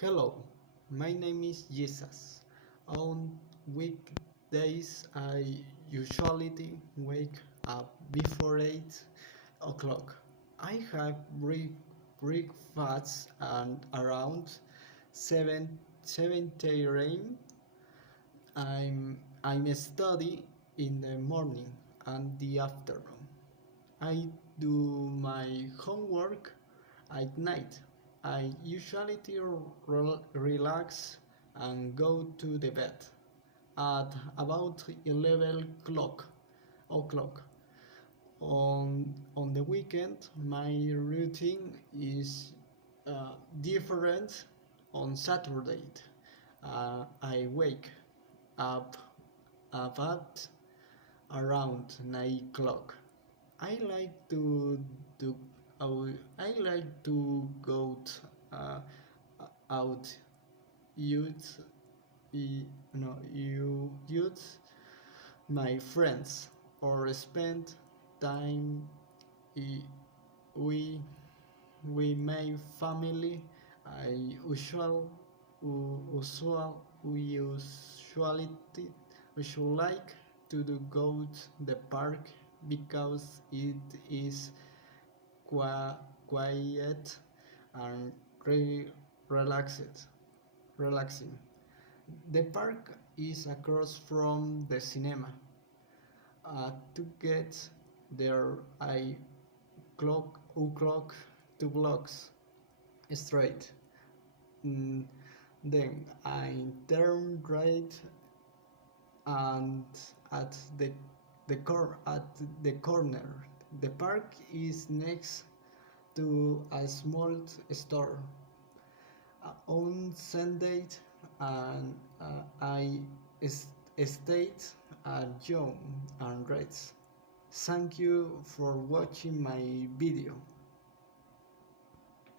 Hello, my name is Jesus. On weekdays, I usually wake up before 8 o'clock. I have breakfast and around 7 7 I'm study in the morning and the afternoon. I do my homework at night. I usually relax and go to the bed at about 11 o'clock. On the weekend, my routine is different. On Saturday, I wake up at around 9 o'clock. I like to do. I like to go uh, out, youth, youth, my friends, or spend time i- we my family. I usually usually like to go to the park because it is quiet and relaxed, relaxing. The park is across from the cinema. To get there, I clock 2 blocks straight. Mm, Then I turn right and at at the corner. The park is next to a small store. On Sunday, and I stayed at John and Reds. Thank you for watching my video.